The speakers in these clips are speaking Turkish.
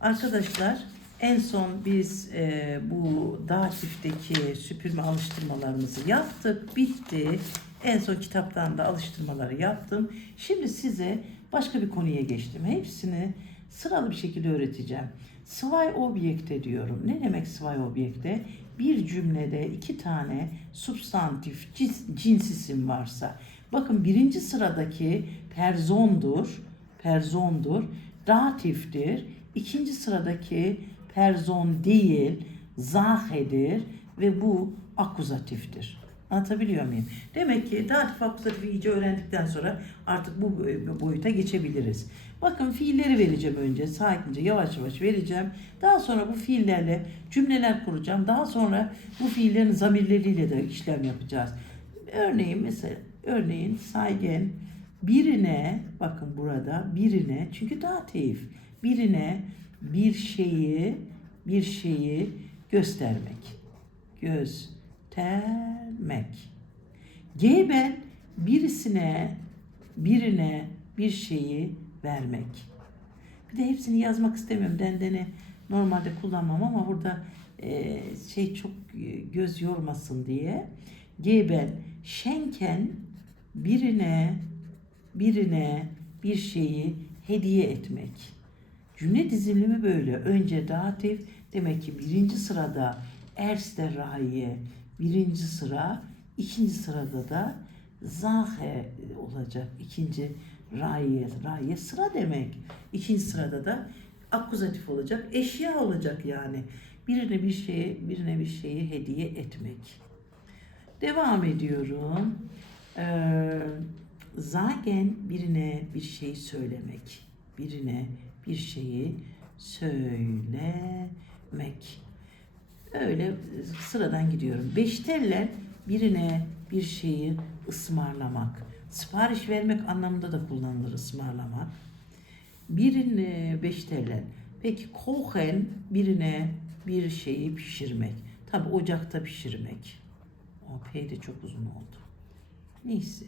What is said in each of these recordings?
Arkadaşlar en son biz bu datif'teki süpürme alıştırmalarımızı yaptık. Bitti. En son kitaptan da alıştırmaları yaptım. Şimdi size başka bir konuya geçtim. Hepsini sıralı bir şekilde öğreteceğim. Zwei Objekte diyorum. Ne demek zwei Objekte? Bir cümlede iki tane substantif cins isim varsa. Bakın birinci sıradaki persondur. Persondur. Datiftir. İkinci sıradaki person değil, Sache'dir ve bu akuzatiftir. Anlatabiliyor muyum? Demek ki datif akuzatifi iyice öğrendikten sonra artık bu boyuta geçebiliriz. Bakın fiilleri vereceğim önce. Sakince yavaş yavaş vereceğim. Daha sonra bu fiillerle cümleler kuracağım. Daha sonra bu fiillerin zamirleriyle de işlem yapacağız. Örneğin saygen birine, bakın burada birine, çünkü datif, birine bir şeyi göstermek. Göstermek. Geben birine bir şeyi vermek. Bir de hepsini yazmak istemiyorum. Dendeni normalde kullanmam ama burada çok göz yormasın diye. Geben schenken birine bir şeyi hediye etmek. Cümle dizilimi böyle. Önce datif, demek ki birinci sırada erste Reihe birinci sıra, ikinci sırada da Sache olacak. İkinci Reihe sıra demek. İkinci sırada da akuzatif olacak. Eşya olacak yani. Birine bir şeyi hediye etmek. Devam ediyorum. Sagen birine bir şey söylemek. Birine bir şeyi söylemek. Öyle sıradan gidiyorum. Beşterler birine bir şeyi ısmarlamak. Sipariş vermek anlamında da kullanılır ısmarlamak. Birine beşterler. Peki kochen birine bir şeyi pişirmek. Tabi ocakta pişirmek. O P de çok uzun oldu. Neyse.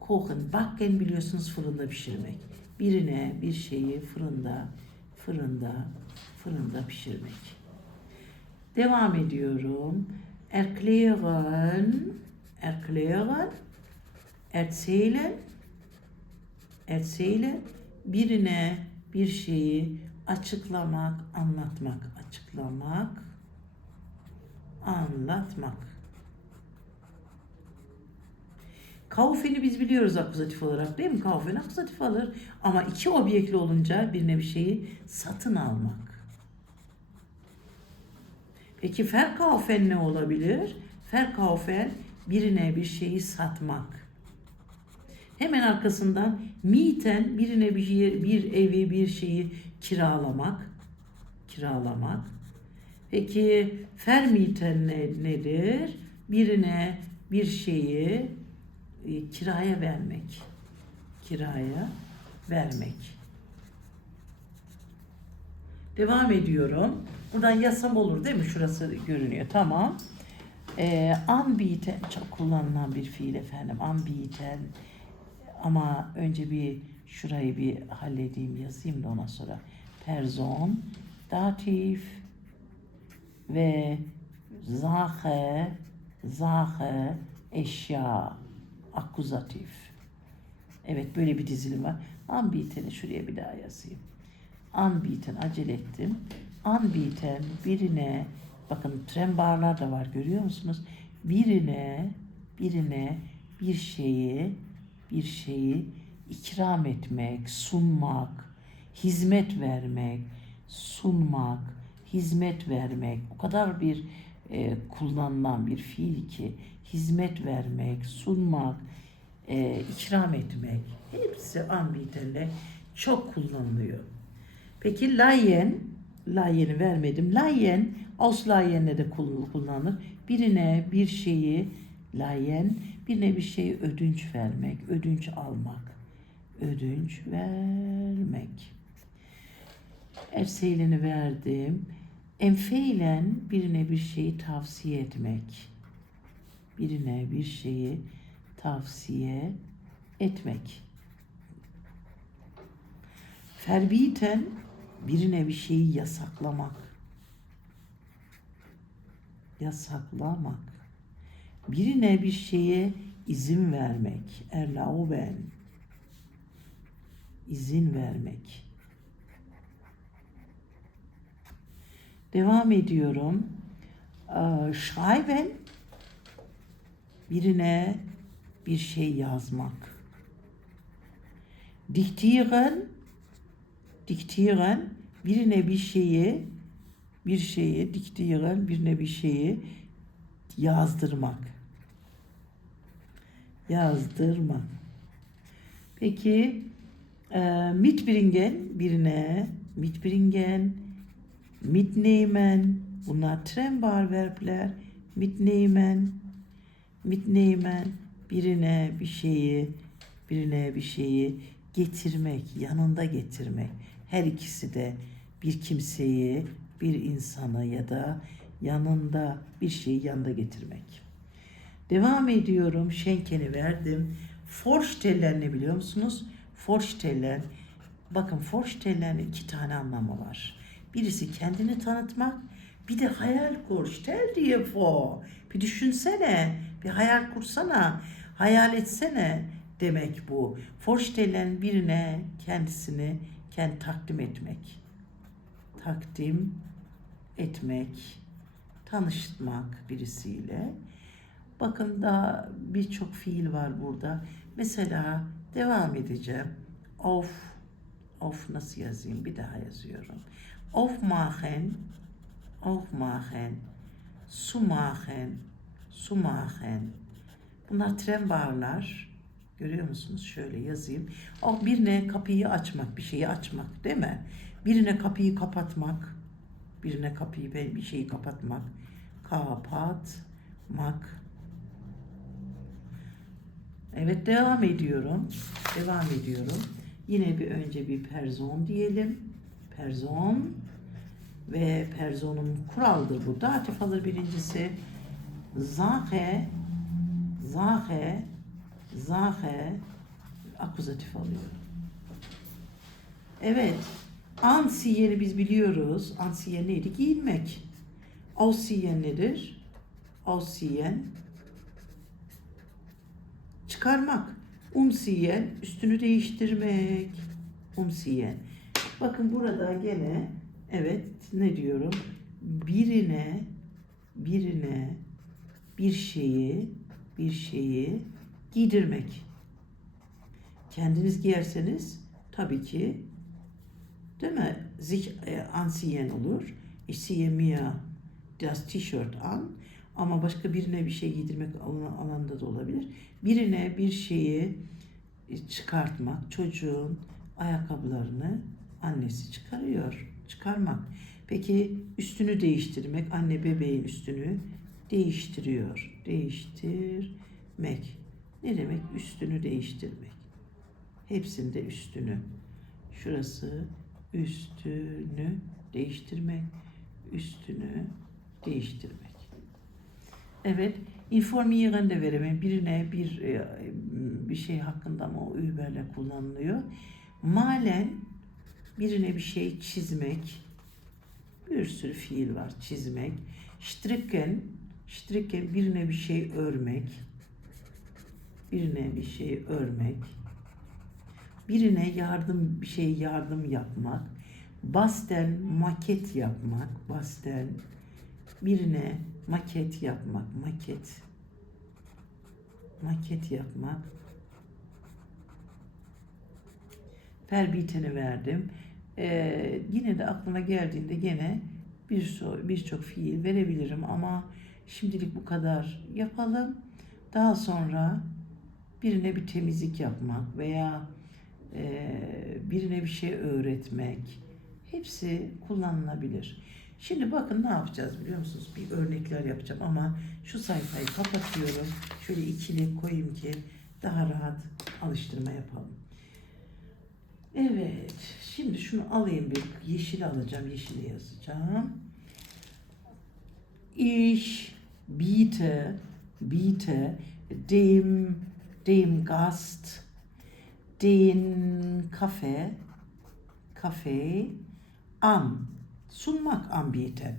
Kochen, bakken biliyorsunuz fırında pişirmek. Birine bir şeyi fırında pişirmek. Devam ediyorum. Erklären, erzählen, birine bir şeyi açıklamak, anlatmak. Kaufen'i biz biliyoruz akuzatif olarak, değil mi? Kaufen akuzatif alır ama iki objekli olunca birine bir şeyi satın almak. Peki verkaufen ne olabilir? Verkaufen birine bir şeyi satmak. Hemen arkasından mieten birine bir evi, bir şeyi kiralamak. Peki vermieten nedir? Birine bir şeyi kiraya vermek. Devam ediyorum. Buradan yasam olur değil mi? Şurası görünüyor. Tamam. Anbieten çok kullanılan bir fiil efendim. Anbieten. Ama önce bir şurayı bir halledeyim, yazayım da ondan sonra. Person, datif ve Sache, eşya, akuzatif. Evet, böyle bir dizilim var. Anbieten'i şuraya bir daha yazayım. Anbieten, acele ettim. Anbieten birine, bakın tren barlar da var, görüyor musunuz? Birine bir şeyi ikram etmek, sunmak, hizmet vermek. O kadar bir kullanılan bir fiil ki hizmet vermek, sunmak, ikram etmek. Hepsi anbietenle çok kullanılıyor. Peki Layyen'i vermedim. Layyen, Auslayyen'le de kullanılır. Birine bir şeyi birine bir şeyi ödünç vermek, ödünç almak, ödünç vermek. Erseylen'i verdim. Empfehlen birine bir şeyi tavsiye etmek. Birine bir şeyi tavsiye etmek. Verbieten Birine bir şeyi yasaklamak. Yasaklamak. Birine bir şeye izin vermek. Erlauben. İzin vermek. Devam ediyorum. Schreiben. Birine bir şey yazmak. Diktieren. Diktieren. Birine bir şeyi diktieren, birine bir şeyi yazdırmak. Yazdırmak. Peki mitbringen, birine mitbringen, mitnehmen, bunlar trennbar verbler. Mitnehmen, birine bir şeyi getirmek, yanında getirmek. Her ikisi de bir kimseyi, bir insanı ya da yanında bir şeyi yanında getirmek. Devam ediyorum. Schenken'i verdim. Vorstellen ne biliyor musunuz? Vorstellen. Bakın Vorstellen'in 2 tane anlamı var. Birisi kendini tanıtmak, bir de hayal kur. Stell dir vor. Bir düşünsene, bir hayal kursana, hayal etsene demek bu. Vorstellen birine kendisini takdim etmek. Takdim etmek, tanışmak birisiyle. Bakın daha birçok fiil var burada. Mesela devam edeceğim. Auf nasıl yazayım? Bir daha yazıyorum. Aufmachen, zumachen. Bunlar trennbarlar. Görüyor musunuz? Şöyle yazayım. Birine kapıyı açmak, bir şeyi açmak değil mi? Birine kapıyı kapatmak. Bir şeyi kapatmak. Kapatmak. Evet, devam ediyorum. Yine önce bir person diyelim. Person ve personun kuraldır bu. Datif alır birincisi. Sache, akuzatif alıyorum. Evet. Anzieheni biz biliyoruz. Anziehen neydi? Giyinmek. Ausziehen nedir? Ausziehen çıkarmak. Umziehen üstünü değiştirmek. Umziehen. Bakın burada gene evet ne diyorum? Birine bir şeyi giydirmek. Kendiniz giyerseniz tabii ki değil mi? Sich anziehen olur. Ich ziehe mir das T-shirt an. Ama başka birine bir şey giydirmek alanda da olabilir. Birine bir şeyi çıkartmak. Çocuğun ayakkabılarını annesi çıkarmak. Peki üstünü değiştirmek. Anne bebeğin üstünü değiştiriyor. Değiştirmek. Ne demek? Üstünü değiştirmek. Hepsinde üstünü. Şurası üstünü değiştirmek. Evet, informieren de verelim. Birine bir şey hakkında ama o überle kullanılıyor. Malen birine bir şey çizmek. Bir sürü fiil var. Çizmek. Stricken birine bir şey örmek. Birine yardım yapmak. Basteln maket yapmak. Birine maket yapmak. Verbiteni verdim. Yine de aklıma geldiğinde gene birçok fiil verebilirim ama şimdilik bu kadar yapalım. Daha sonra birine bir temizlik yapmak veya birine bir şey öğretmek hepsi kullanılabilir. Şimdi bakın ne yapacağız biliyor musunuz? Bir örnekler yapacağım ama şu sayfayı kapatıyorum. Şöyle ikili koyayım ki daha rahat alıştırma yapalım. Evet, şimdi şunu alayım, bir yeşil alacağım, yeşile yazacağım. Ich biete dem Gast den Kaffee sunmak, anbieten.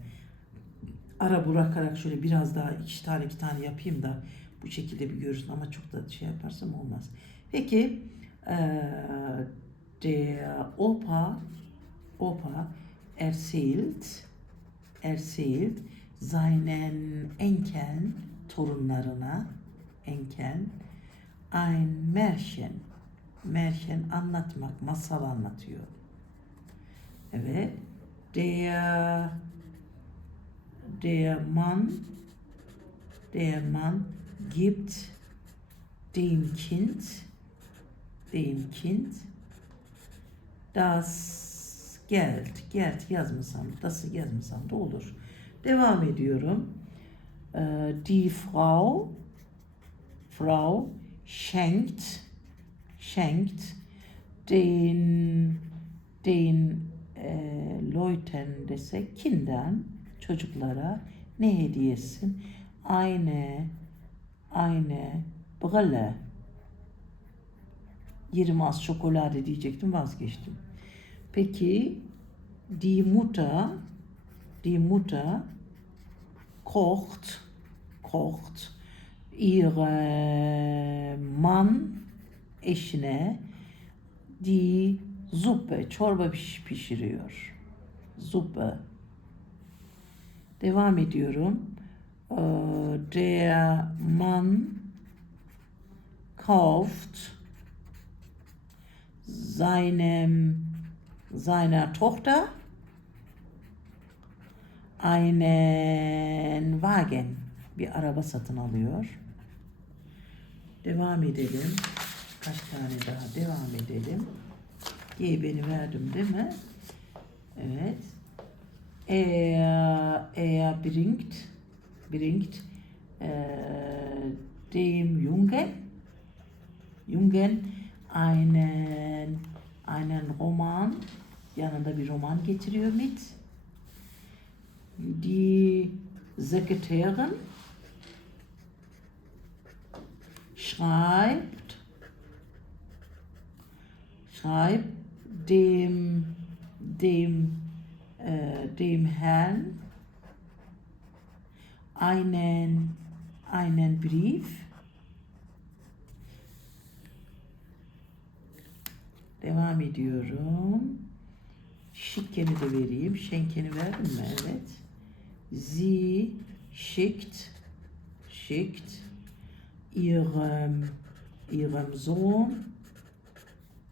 Ara bırakarak şöyle biraz daha iki tane yapayım da bu şekilde bir görürsün ama çok da şey yaparsam olmaz. Peki der Opa erzählt seinen Enkeln, torunlarına, Enkeln, ein Märchen. Märchen anlatmak, masal anlatıyor. Evet. Der Mann gibt dem Kind das Geld. Geld yazmasam, das'ı yazmasam da olur. Devam ediyorum. Die Frau schenkt den Leuten desek Kindern, çocuklara ne hediyesin? Eine Brille. 20 az şokolade diyecektim, vazgeçtim. Peki die Mutter kocht ihre Mann, eşine die Suppe, çorba pişiriyor. Suppe. Devam ediyorum. Der Mann kauft seiner Tochter einen Wagen. Bir araba satın alıyor. Devam edelim. Kaç tane daha devam edelim. Beni verdim değil mi? Evet. Er bringt dem Jungen einen Roman, yanında bir roman getiriyor mit. Die Sekretärin schreibt dem Herrn einen Brief. Devam ediyorum. Şikkeni de vereyim. Şenkeni verdim mi? Evet. Sie schickt ihrem Sohn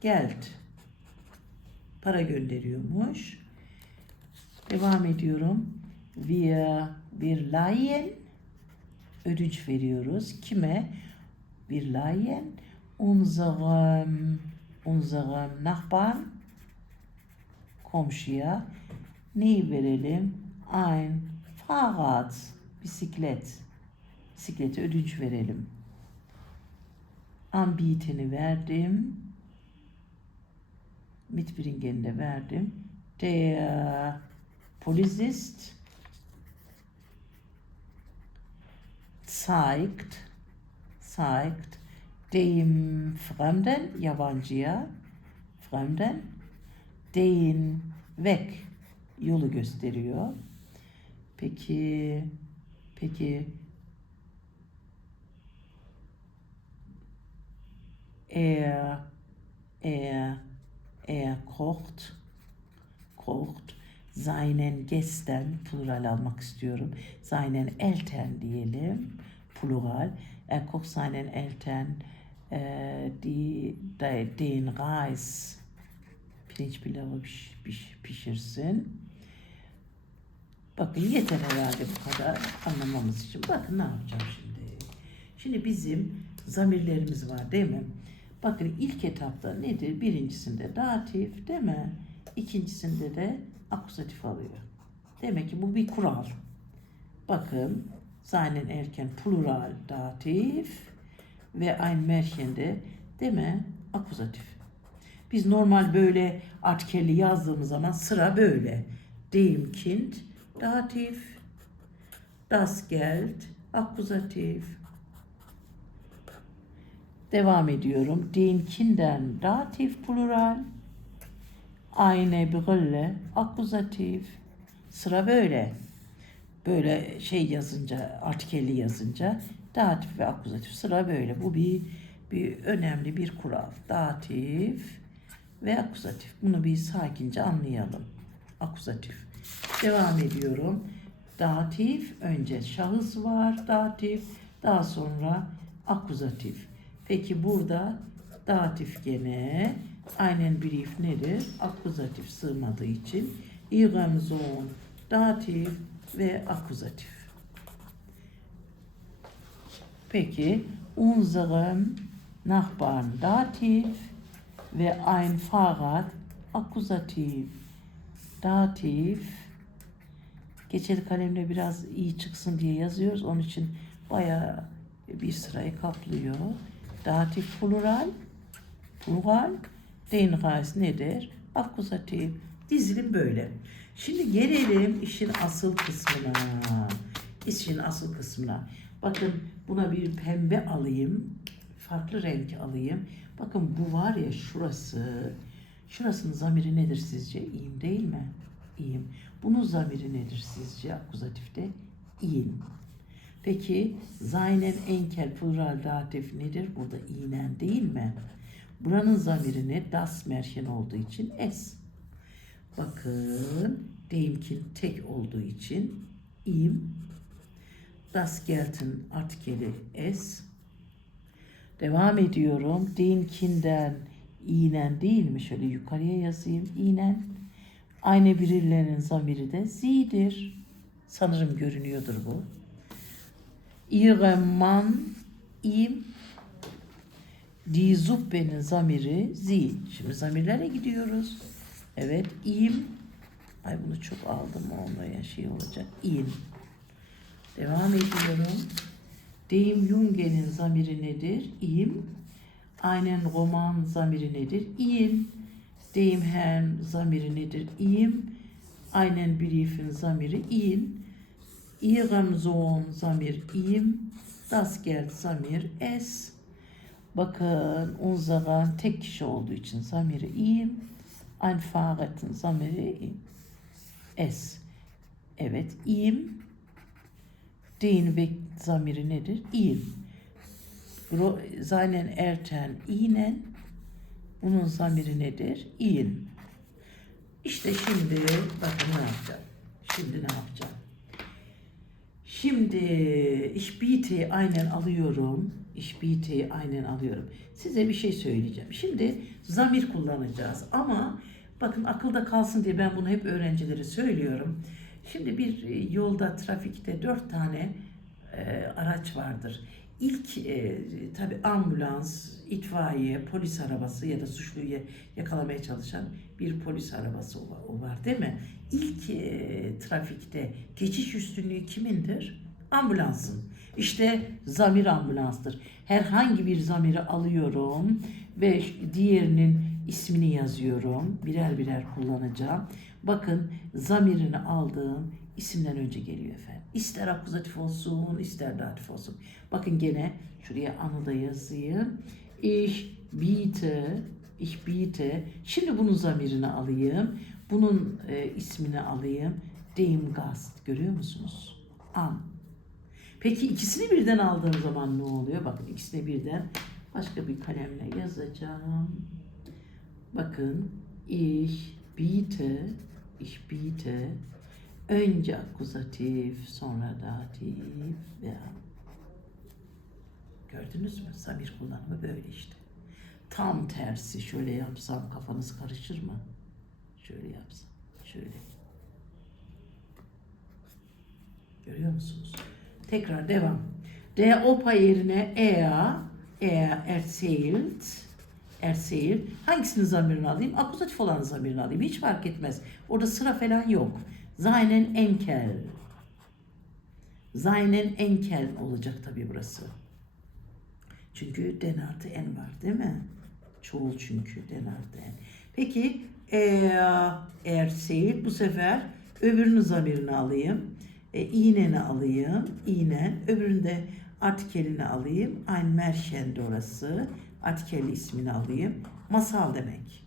Geld. Para gönderiyormuş. Devam ediyorum. Wir leihen, ödünç veriyoruz. Kime? Wir leihen unserem Nachbarn, komşuya neyi verelim? Ein Fahrrad, bisiklete ödünç verelim. Anbieteni verdim. Mitbringeni de verdim. Der Polizist zeigt dem Fremden, yabancıya, den Weg, yolu gösteriyor. Peki er kocht seinen Gästen, plural almak istiyorum. Seinen Eltern diyelim, plural. Er kocht seinen Eltern den Reis, pirinç pilavı pişirsin. Bakın yeter herhalde bu kadar anlamamız için. Bakın ne yapacağım şimdi. Şimdi bizim zamirlerimiz var değil mi? Bakın ilk etapta nedir? Birincisinde datif değil mi? İkincisinde de akuzatif alıyor. Demek ki bu bir kural. Bakın seinen erken plural datif ve ein Märchen'de değil mi? Akuzatif. Biz normal böyle artikelli yazdığımız zaman sıra böyle. Dem Kind datif, das Geld akuzatif. Devam ediyorum. Den Kindern datif plural, Eine Brille, akuzatif. Sıra böyle. Böyle şey yazınca, artikelli yazınca datif ve akuzatif sıra böyle. Bu bir önemli bir kural. Datif ve akuzatif. Bunu bir sakince anlayalım. Akuzatif. Devam ediyorum. Datif önce şahıs var, datif, daha sonra akuzatif. Peki burada datif gene aynen brief nedir? Akuzatif sığmadığı için İremzon datif ve akuzatif. Peki unserem Nachbarn datif ve ein Fahrrad akuzatif. Datif. Geçeli kalemle biraz iyi çıksın diye yazıyoruz. Onun için bayağı bir sırayı kaplıyor. Datif plural. Plural. Den Reis nedir? Akuzatif. Dizilim böyle. Şimdi gelelim işin asıl kısmına. İşin asıl kısmına. Bakın buna bir pembe alayım. Farklı renk alayım. Bakın bu var ya şurası. Şurasının zamiri nedir sizce? İyim değil mi? İyim. Bunun zamiri nedir sizce? Akuzatifte in. Peki seinen enkel plural datif nedir? Burada inen değil mi? Buranın zamiri ne? Das Märchen olduğu için es. Bakın deyimkin tek olduğu için im. Das gelten artikeli es. Devam ediyorum. Den Kindern inen değil mi? Şöyle yukarıya yazayım. İnen. Aynı birilerinin zamiri de zie'dir. Sanırım görünüyordur bu. Ihre Mann im. Die Suppe'nin zamiri sie. Şimdi zamirlere gidiyoruz. Evet, im. Ay bunu çok aldım. Onunla şey olacak. In. Devam ediyorum. Dem Junge'nin zamiri nedir? Im. Einen Roman zamiri nedir? In. Dem Herrn zamiri nedir? Im. Einen Brief'in zamiri in. Ihrem Sohn zamir im. Das Geld zamir es. Bakın unseren tek kişi olduğu için zamiri im. Ein Fahrrad'ın zamiri im. Es. Evet, im. Den ve zamiri nedir? İm. Seinen Eltern ihnen. Bunun zamiri nedir? İn. İşte şimdi bakın ne yapacağım. Şimdi ne yapacağım? Şimdi ich biete aynen alıyorum. Ich biete aynen alıyorum. Size bir şey söyleyeceğim. Şimdi zamir kullanacağız ama bakın akılda kalsın diye ben bunu hep öğrencilere söylüyorum. Şimdi bir yolda, trafikte 4 tane araç vardır. İlk tabi ambulans, itfaiye, polis arabası ya da suçluyu yakalamaya çalışan bir polis arabası o var değil mi? İlk trafikte geçiş üstünlüğü kimindir? Ambulansın. İşte zamir ambulanstır. Herhangi bir zamiri alıyorum ve diğerinin ismini yazıyorum. Birer birer kullanacağım. Bakın zamirini aldığım isimden önce geliyor efendim. İster akuzatif olsun, ister datif olsun. Bakın gene şuraya anı da yazayım. Ich biete. Şimdi bunun zamirini alayım. Bunun ismini alayım. Dem Gast. Görüyor musunuz? An. Peki ikisini birden aldığım zaman ne oluyor? Bakın ikisini birden başka bir kalemle yazacağım. Bakın ich biete. Önce akuzatif, sonra datif ve an. Gördünüz mü? Zamir kullanımı böyle işte. Tam tersi şöyle yapsam kafanız karışır mı? Şöyle yapsam. Şöyle. Görüyor musunuz? Tekrar devam. Der Opa yerine erzählt. Hangisinin zamirini alayım? Akuzatif olan zamirini alayım. Hiç fark etmez. Orada sıra falan yok. Seinen Enkel olacak tabii burası. Çünkü den artı en var değil mi? Çoğul çünkü den artı en. Peki erzählt bu sefer öbürünün zamirini alayım. İğneni alayım. İğnen. Öbüründe artikelini alayım. Ein Märchen de orası. Artikelli ismini alayım. Masal demek.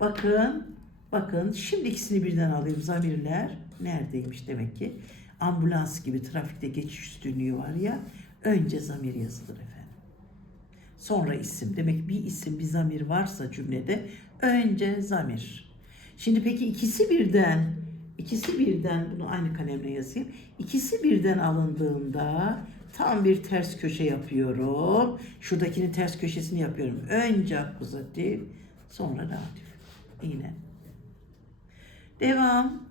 Bakın Bakın şimdi ikisini birden alayım. Zamirler neredeymiş demek ki? Ambulans gibi trafikte geçiş üstünlüğü var ya. Önce zamir yazılır efendim. Sonra isim. Demek bir isim, bir zamir varsa cümlede önce zamir. Şimdi peki ikisi birden bunu aynı kalemle yazayım. İkisi birden alındığında tam bir ters köşe yapıyorum. Şuradakinin ters köşesini yapıyorum. Önce akuzatif, sonra datif. Yine. Devam.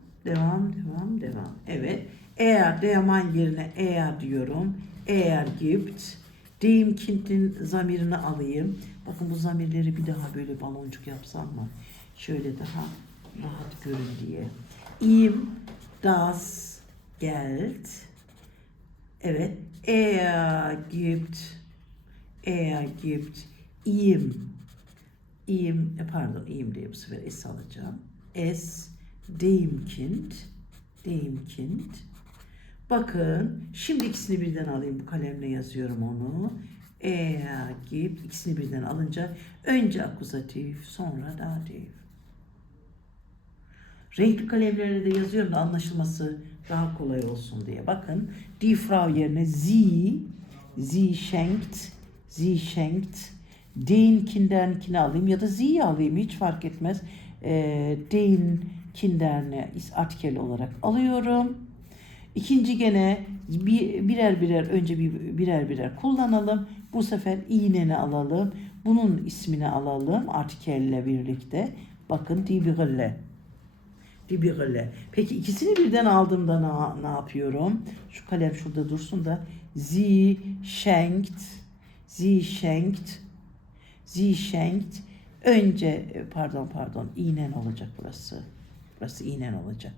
Evet. Eğer deman yerine eğer diyorum. Eğer gibt. Dem kind'in zamirini alayım. Bakın bu zamirleri bir daha böyle baloncuk yapsam mı? Şöyle daha rahat görün diye. Ihm das Geld. Evet. Er gibt ihm diye bu sefer es alacağım. Es dem Kind. Bakın şimdi ikisini birden alayım. Bu kalemle yazıyorum onu. Gibt ikisini birden alınca önce akuzatif sonra datif. Renkli kalemlerle de yazıyorum da anlaşılması daha kolay olsun diye. Bakın die Frau yerine sie schenkt den Kinder'kini alayım ya da sie'yi alayım hiç fark etmez. Den Kinder'ne artikel olarak alıyorum. İkinci gene birer birer kullanalım. Bu sefer iğneni alalım. Bunun ismini alalım artikelle birlikte. Bakın die Brille. Peki ikisini birden aldığımda ne yapıyorum? Şu kalem şurada dursun da. Sie schenkt. Önce iğnen olacak burası. Burası iğnen olacak.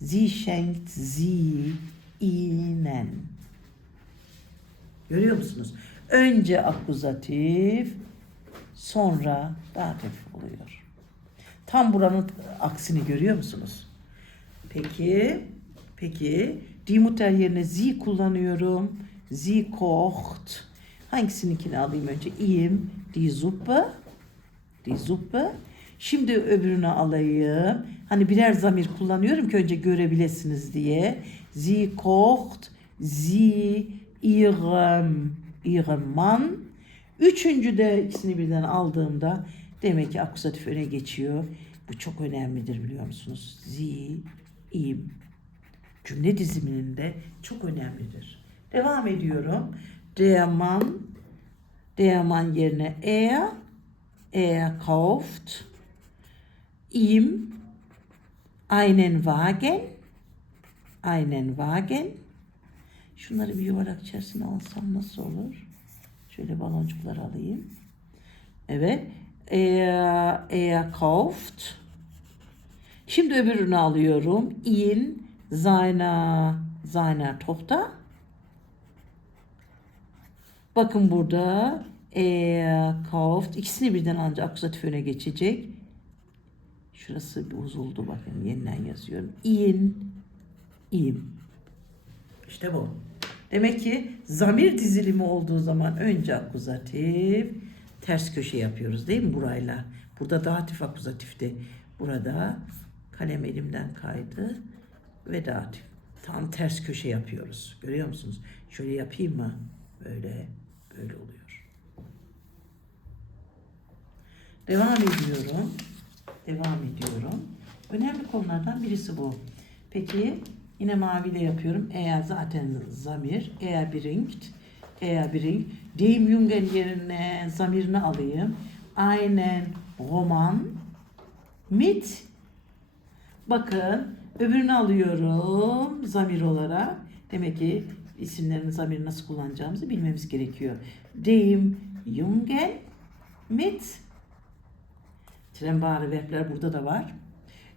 Sie schenkt sie ihnen. Görüyor musunuz? Önce akuzatif, sonra datif oluyor. Tam buranın aksini görüyor musunuz? Peki die Mutter yerine sie kullanıyorum. Sie kocht. Hangisininkini alayım önce? Ihm die Suppe. Şimdi öbürünü alayım. Hani birer zamir kullanıyorum ki önce görebilirsiniz diye. Sie kocht, sie ihrem Mann. Üçüncü de ikisini birden aldığımda demek ki akuzatif öne geçiyor. Bu çok önemlidir biliyor musunuz? Sie, ihm. Cümle diziminde çok önemlidir. Devam ediyorum. Der Mann yerine er kauft ihm einen Wagen. Şunları bir yuvarlak içerisine alsam nasıl olur? Şöyle baloncuklar alayım. Evet. Er kauft. Şimdi öbürünü alıyorum. In seiner Tochter. Bakın burada er kauft. İkisini birden ancak akuzatif öne geçecek. Şurası bozuldu bakın. Yeniden yazıyorum. Im. İşte bu. Demek ki zamir dizilimi olduğu zaman önce akuzatif, ters köşe yapıyoruz değil mi burayla? Burada datif akuzatifti. Burada kalem elimden kaydı ve datif. Tam ters köşe yapıyoruz. Görüyor musunuz? Şöyle yapayım mı? Böyle oluyor. Devam ediyorum. Önemli konulardan birisi bu. Peki yine maviyle yapıyorum. Eğer zaten zamir. Eğer bringt. Dem Jungen yerine zamirini alayım. Einen Roman mit. Bakın öbürünü alıyorum zamir olarak. Demek ki isimlerin zamiri nasıl kullanacağımızı bilmemiz gerekiyor. Dem Jungen mit. Trembare verbler burada da var.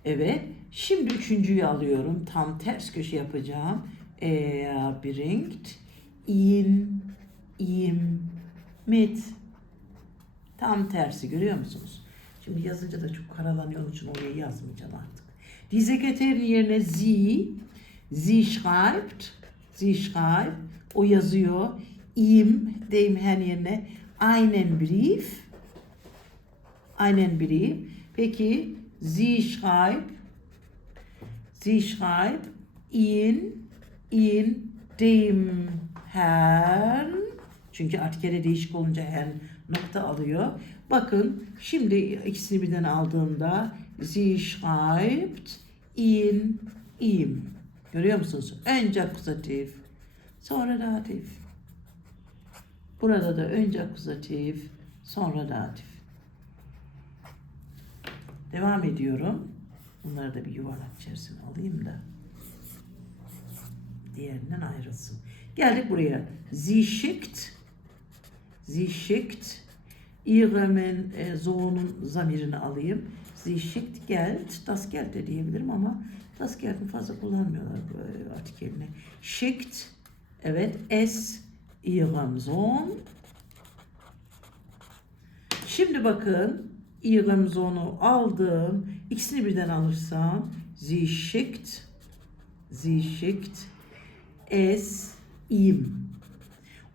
Evet. Şimdi üçüncüyü alıyorum. Tam ters köşe yapacağım. Er bringt ihn ihm mit. Tam tersi görüyor musunuz? Şimdi yazınca da çok karalanıyor için oraya yazmayacağım artık. Die Sekretärin yerine sie schreibt. O yazıyor. Ihm, dem Herrn yerine einen Brief. Peki Sie schreibt in dem Herrn. Çünkü artikele değişik olunca Herrn nokta alıyor. Bakın şimdi ikisini birden aldığımda sie schreibt in ihm. Görüyor musunuz? Önce akuzatif, sonra datif. Burada da önce akuzatif, sonra datif. Devam ediyorum. Bunları da bir yuvarlak içerisine alayım da diğerinden ayrılsın. Geldik buraya. Sie schickt ihren Sohn'un zamirini alayım. Sie schickt Geld. Das Geld de diyebilirim ama das Geld'i fazla kullanmıyorlar bu artikelini. Schickt, evet, es ihrem Sohn. Şimdi bakın, ihrem Sohn'u aldım. İkisini birden alırsam sie schickt es ihm.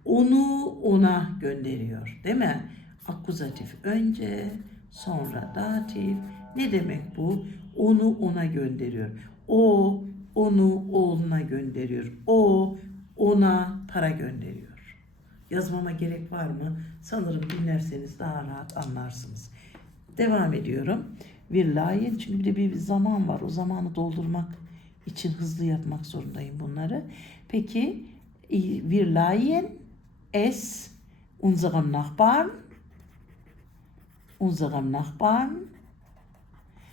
Onu ona gönderiyor. Değil mi? Akuzatif önce, sonra datif. Ne demek bu? Onu ona gönderiyor. O onu oğluna gönderiyor. O ona para gönderiyor. Yazmama gerek var mı? Sanırım dinlerseniz daha rahat anlarsınız. Devam ediyorum. Wir leihen, çünkü bir de bir zaman var. O zamanı doldurmak için hızlı yapmak zorundayım bunları. Peki, wir leihen es unserem Nachbarn.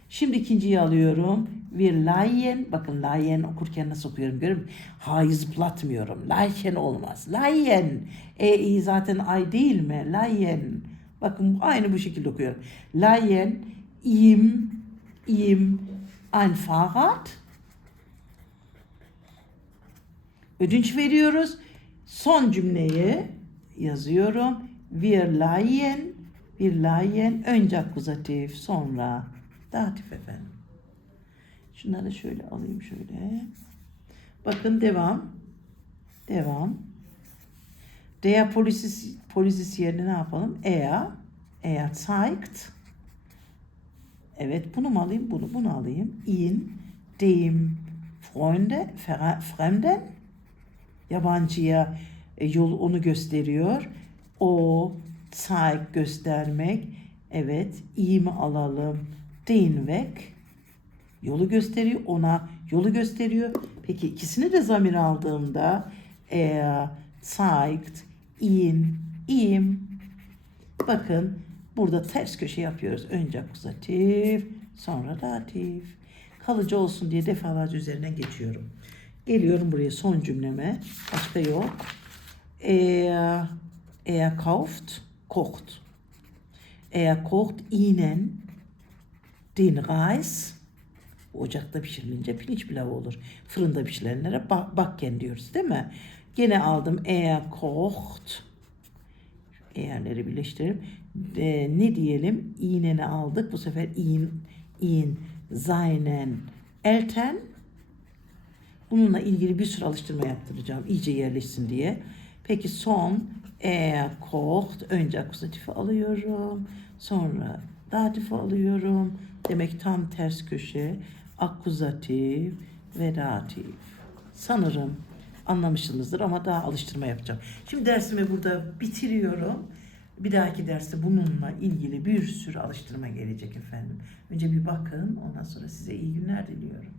Şimdi ikinciyi alıyorum. Wir leihen, bakın leihen okurken nasıl okuyorum görüyor musun? H'yı zıplatmıyorum. Leihen olmaz. Leihen. Zaten ay değil mi? Leihen. Bakın aynı bu şekilde okuyorum. Leihen ihm ein Fahrrad. Ödünç veriyoruz. Son cümleyi yazıyorum. Wir leihen önce akuzatif, sonra datif efendim. Şunları şöyle alayım şöyle. Bakın devam. Der Polizist yerine ne yapalım? Er zeigt. Evet, bunu mu alayım? Bunu alayım. In dem Fremden, yabancıya yol onu gösteriyor. O zeigt göstermek. Evet, ihm alalım. Den weg. Yolu gösteriyor. Ona yolu gösteriyor. Peki ikisini de zamir aldığımda er zeigt in ihm. Bakın burada ters köşe yapıyoruz. Önce akuzatif, sonra datif. Kalıcı olsun diye defalarca üzerinden geçiyorum. Geliyorum buraya son cümleme. Başka yok. Er kocht. Er kocht ihnen den Reis. Ocakta pişirilince pirinç pilavı olur. Fırında pişirilenlere bakken diyoruz değil mi? Gene aldım. Er kocht. Eğerleri birleştirelim. Ne diyelim? İğneni aldık. Bu sefer in seinen Eltern. Bununla ilgili bir sürü alıştırma yaptıracağım. İyice yerleşsin diye. Peki son er kocht. Önce akuzatifi alıyorum. Sonra datifi alıyorum. Demek tam ters köşe. Akuzatif ve datif. Sanırım anlamışsınızdır ama daha alıştırma yapacağım. Şimdi dersimi burada bitiriyorum. Bir dahaki derste bununla ilgili bir sürü alıştırma gelecek efendim. Önce bir bakın, ondan sonra size iyi günler diliyorum.